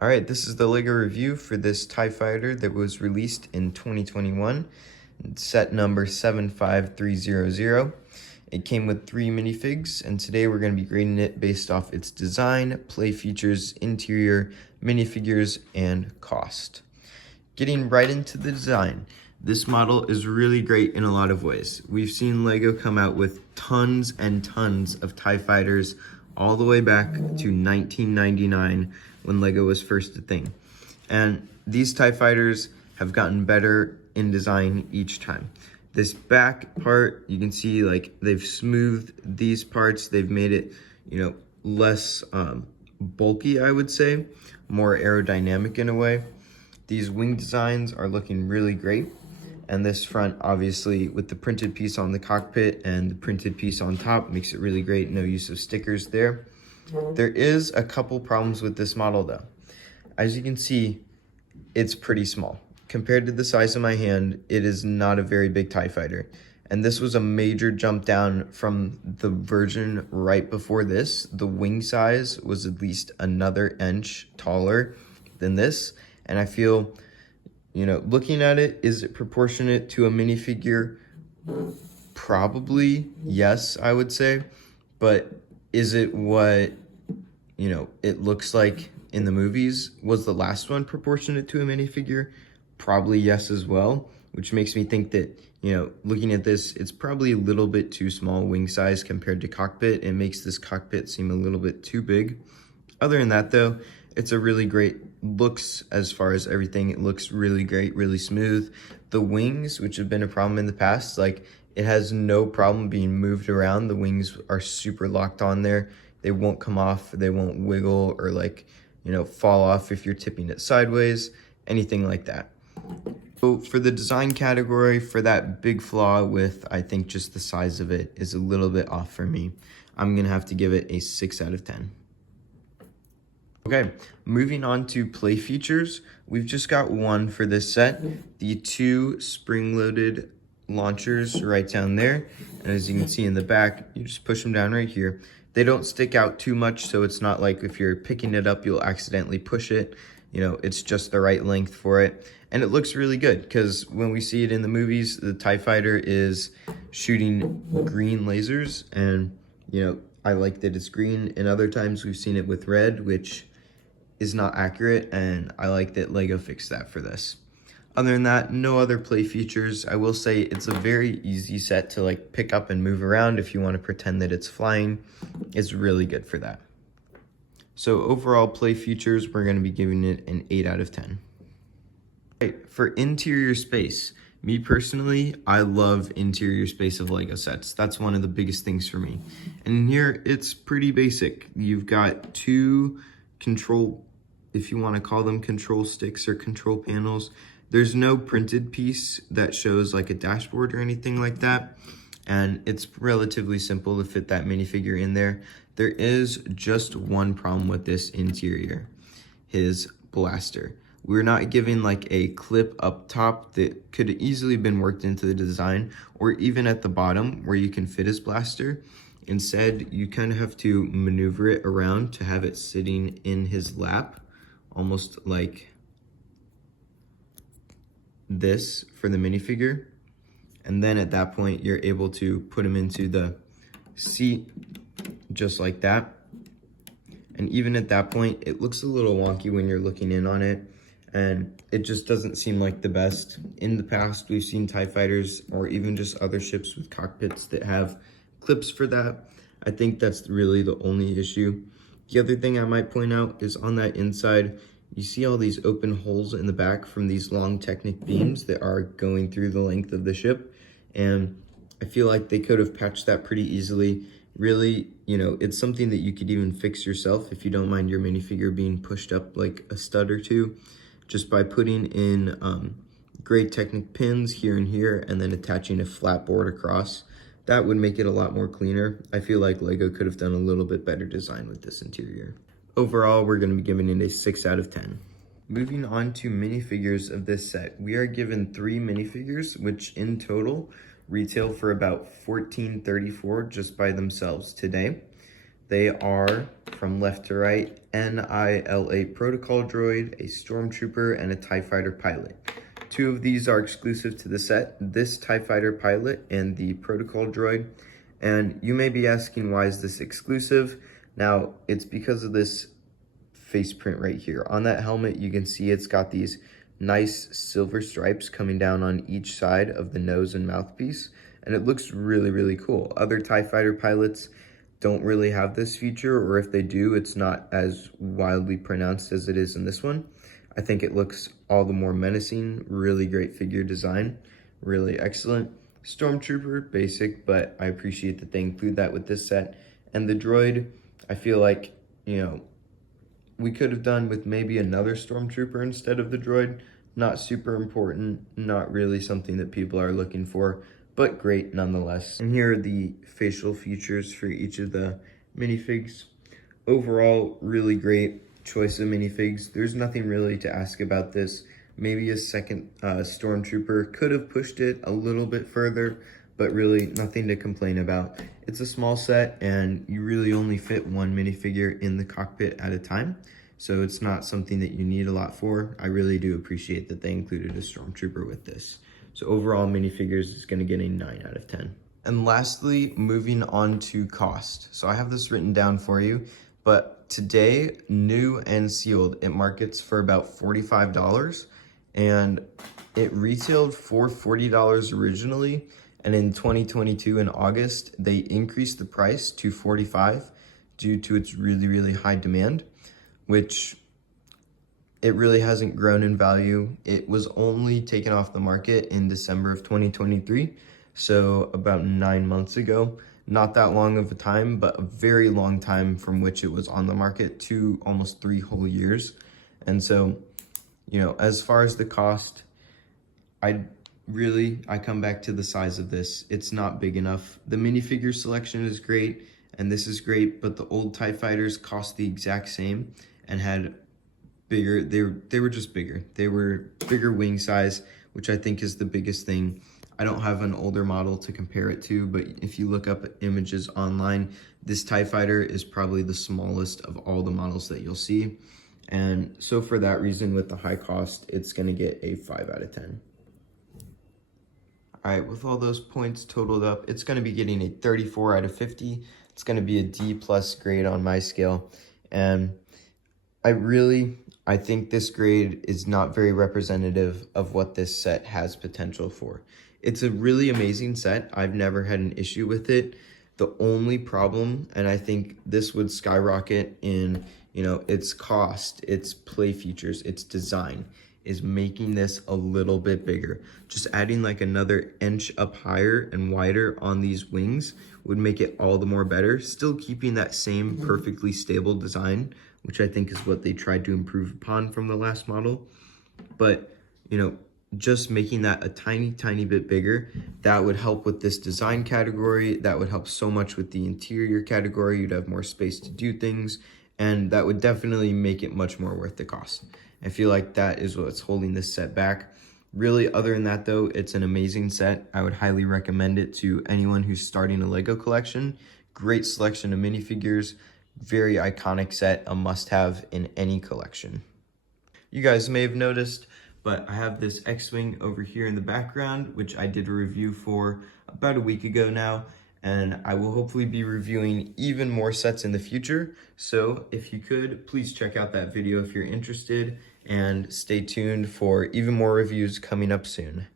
All right, this is the LEGO review for this TIE Fighter that was released in 2021, set number 75300. It came with 3 minifigs, and today we're going to be grading it based off its design, play features, interior, minifigures, and cost. Getting right into the design, this model is really great in a lot of ways. We've seen LEGO come out with tons and tons of TIE Fighters all the way back to 1999 when LEGO was first a thing. And these TIE Fighters have gotten better in design each time. This back part, you can see like they've smoothed these parts. They've made it, less bulky, I would say, more aerodynamic in a way. These wing designs are looking really great. And this front, obviously, with the printed piece on the cockpit and the printed piece on top, makes it really great. No use of stickers there. There is a couple problems with this model, though. As you can see, it's pretty small. Compared to the size of my hand, it is not a very big TIE Fighter. And this was a major jump down from the version right before this. The wing size was at least another inch taller than this. And I feel, looking at it, is it proportionate to a minifigure? Probably, yes, I would say. But is it what, it looks like in the movies? Was the last one proportionate to a minifigure? Probably yes as well, which makes me think that, looking at this, it's probably a little bit too small wing size compared to cockpit. It makes this cockpit seem a little bit too big. Other than that, though, it's a really great looks as far as everything. It looks really great, really smooth. The wings, which have been a problem in the past, like it has no problem being moved around. The wings are super locked on there. They won't come off. They won't wiggle or fall off if you're tipping it sideways, anything like that. So for the design category, for that big flaw with, I think just the size of it is a little bit off for me. I'm gonna have to give it a 6 out of 10. Okay, moving on to play features. We've just got one for this set. The 2 spring-loaded launchers right down there. And as you can see in the back, you just push them down right here. They don't stick out too much, so it's not like if you're picking it up, you'll accidentally push it. It's just the right length for it. And it looks really good because when we see it in the movies, the TIE Fighter is shooting green lasers. And, I like that it's green. And other times we've seen it with red, which is not accurate. And I like that LEGO fixed that for this. Other than that, no other play features. I will say it's a very easy set to pick up and move around if you want to pretend that it's flying. It's really good for that. So overall play features, we're going to be giving it an 8 out of 10. Right, for interior space, me personally, I love interior space of LEGO sets. That's one of the biggest things for me. And in here, it's pretty basic. You've got 2 control, if you want to call them control sticks or control panels. There's no printed piece that shows like a dashboard or anything like that. And it's relatively simple to fit that minifigure in there. There is just one problem with this interior, his blaster. We're not given like a clip up top that could have easily been worked into the design, or even at the bottom where you can fit his blaster. Instead, you kind of have to maneuver it around to have it sitting in his lap, almost like this for the minifigure. And then at that point, you're able to put him into the seat just like that. And even at that point, it looks a little wonky when you're looking in on it. And it just doesn't seem like the best. In the past, we've seen TIE Fighters or even just other ships with cockpits that have clips for that. I think that's really the only issue. The other thing I might point out is on that inside, you see all these open holes in the back from these long Technic beams that are going through the length of the ship. And I feel like they could have patched that pretty easily. Really, it's something that you could even fix yourself if you don't mind your minifigure being pushed up like a stud or two, just by putting in gray Technic pins here and here and then attaching a flat board across. That would make it a lot more cleaner. I feel like LEGO could have done a little bit better design with this interior. Overall, we're going to be giving it a 6 out of 10. Moving on to minifigures of this set, we are given 3 minifigures, which in total retail for about $14.34 just by themselves today. They are, from left to right, NILA protocol droid, a stormtrooper, and a TIE fighter pilot. 2 of these are exclusive to the set, this TIE fighter pilot and the protocol droid. And you may be asking, why is this exclusive? Now, it's because of this face print right here. On that helmet, you can see it's got these nice silver stripes coming down on each side of the nose and mouthpiece, and it looks really, really cool. Other TIE fighter pilots don't really have this feature, or if they do, it's not as wildly pronounced as it is in this one. I think it looks all the more menacing. Really great figure design, really excellent. Stormtrooper, basic, but I appreciate that they include that with this set. And the droid, I feel like, you know, we could have done with maybe another stormtrooper instead of the droid. Not super important, not really something that people are looking for, but great nonetheless. And here are the facial features for each of the minifigs. Overall, really great choice of minifigs. There's nothing really to ask about this. Maybe a second stormtrooper could have pushed it a little bit further, but really nothing to complain about. It's a small set and you really only fit one minifigure in the cockpit at a time. So it's not something that you need a lot for. I really do appreciate that they included a stormtrooper with this. So overall, minifigures is gonna get a 9 out of 10. And lastly, moving on to cost. So I have this written down for you, but today, new and sealed, it markets for about $45, and it retailed for $40 originally. And in 2022 in August, they increased the price to $45 due to its really, really high demand, which it really hasn't grown in value. It was only taken off the market in December of 2023, so about 9 months ago. Not that long of a time, but a very long time from which it was on the market, to almost 3 whole years. And so, you know, as far as the cost, I come back to the size of this. It's not big enough. The minifigure selection is great, and this is great, but the old TIE fighters cost the exact same and had bigger, they were just bigger. They were bigger wing size, which I think is the biggest thing. I don't have an older model to compare it to, but if you look up images online, this TIE fighter is probably the smallest of all the models that you'll see. And so for that reason, with the high cost, it's gonna get a 5 out of 10. All right, with all those points totaled up, it's gonna be getting a 34 out of 50. It's gonna be a D+ grade on my scale. And I think this grade is not very representative of what this set has potential for. It's a really amazing set. I've never had an issue with it. The only problem, and I think this would skyrocket in, you know, its cost, its play features, its design, is making this a little bit bigger. Just adding like another inch up higher and wider on these wings would make it all the more better. Still keeping that same perfectly stable design, which I think is what they tried to improve upon from the last model. But, you know, just making that a tiny, tiny bit bigger, that would help with this design category. That would help so much with the interior category. You'd have more space to do things, and that would definitely make it much more worth the cost. I feel like that is what's holding this set back. Really, other than that though, it's an amazing set. I would highly recommend it to anyone who's starting a Lego collection. Great selection of minifigures, very iconic set, a must-have in any collection. You guys may have noticed, but I have this X-Wing over here in the background, which I did a review for about a week ago now, and I will hopefully be reviewing even more sets in the future. So if you could, please check out that video if you're interested, and stay tuned for even more reviews coming up soon.